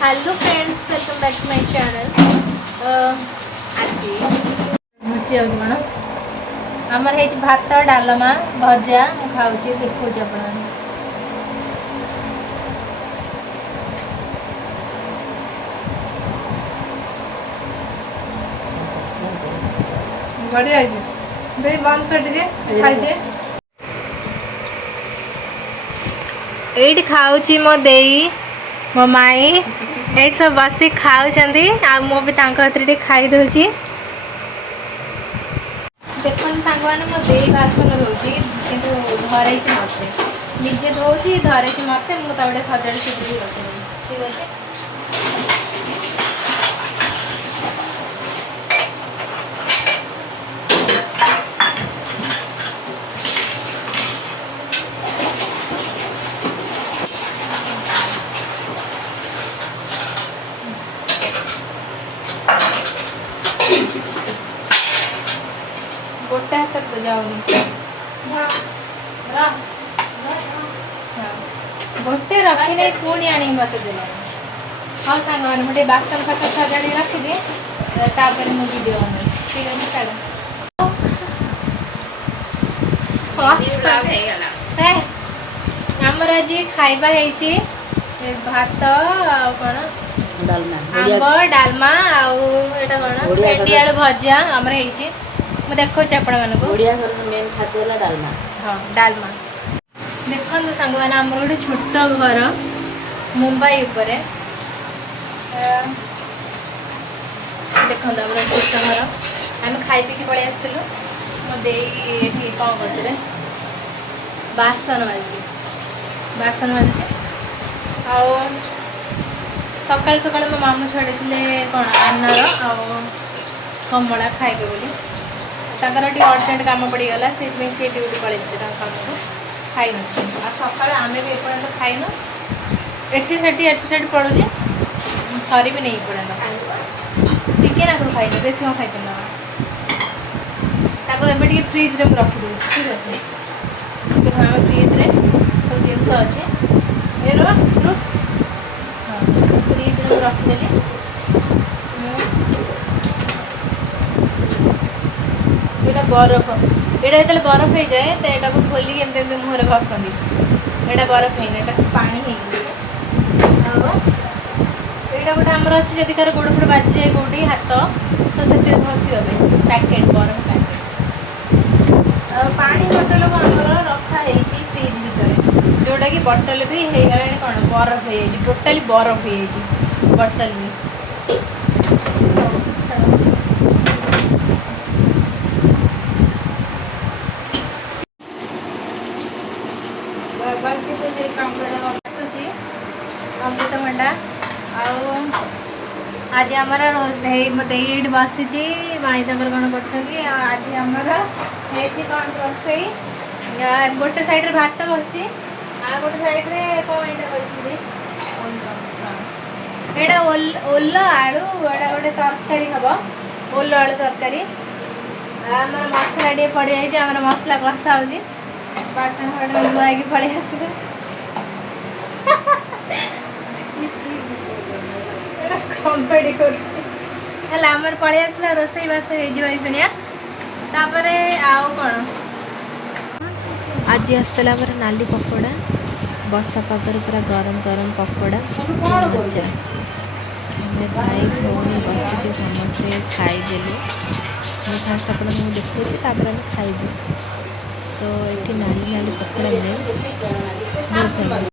Hello friends welcome back to my channel. आज मुझे कौन आमर है भात डालमा भजा खाऊँ देखो आप बढ़िया दे बंद कर टे खाई ये खाऊँ मो दे मो माई ये सब बस खाऊँ मु भी हाथ खाई दूसरी देखो सांग मैंने मो दे बासन रोचे कि धरे मत निजे धोची धरे मत मुझे गोटे सजाड़ चिपुड़ी रखी ठीक अच्छे। गोटे हाथ तो जाऊनी गोटे रखी नहीं पुणी आनी मत दे हाँ सांग मैंने मुझे बासन फासन सजाड़ी रखिदे तापर मु वीडियो बन ठीक है आमर आज खाइबा भात कौन आंब डालमा कौन भेंडी आलू भजा आमर मुझे देखो आपण मेन खाद्य है डालमा। हाँ डालमा देखो सांग मैंने आम गोटे छोट घर मुंबई उपरे देखो छोट घर आम खाई पी पलि आसलु मोदे कौन करते बासन बाजी सका सका मो मामू छड़े कौन आनर आ कमला खाइबे बोली ताकर टी अर्जेंट काम पड़गला से ड्यूटी पड़े काम को खाई आ सका आम भी एपर्त खाइन एटी पड़ू सरी भी नहीं पर्यटन टिके ना खाइन बेस कौन खाई ए फ्रिज रे रखीदे ठीक अच्छे देखो आम फ्रिज रे सब जिनस अच्छे हाँ फ्रिज रे रखीदेली बरफ यहाँ जो बरफ हो जाए तो यहाँ को खोलिक एमती मुहर घसती यहाँ बरफ है पानी यहाँ गोटे आमर अच्छे जदि कार गोड़ फोड़ बाजी जाए कौटी हाथ तो से घसवा पैकेट बरफ पैकेट पानी बोतल को आमर रखाई फ्रिज भितर जोटा कि बोतल भी हो गला कौन बरफ हो टोटाली बरफ हो बोतल भी अमृतभंडा आज आमर मत बसी माई तक कौन कर आज आमर कौन रोसई गोटे साइड भात बस गोटे साइड कौन यहाँ ओल आलू एटा गोटे तरकारी हम ओल आलू तरकारी आमर मसला टे पड़ जाए आमर मसला कषा हो बाटन फाटन धुआ पलि आस कॉमेडी कर आमर पलि आसला रोसई बास होनिया तापर आउ कौन आज आसला नाली पकोड़ा वर्षा पागर पूरा गरम गरम पकोड़ा भजा भाई भौणी बस समस्ते खाईदेलु मैं फास्ट आप देखा खाइबू तो ये नाली नाली पकोड़ा मिले बहुत फेमस।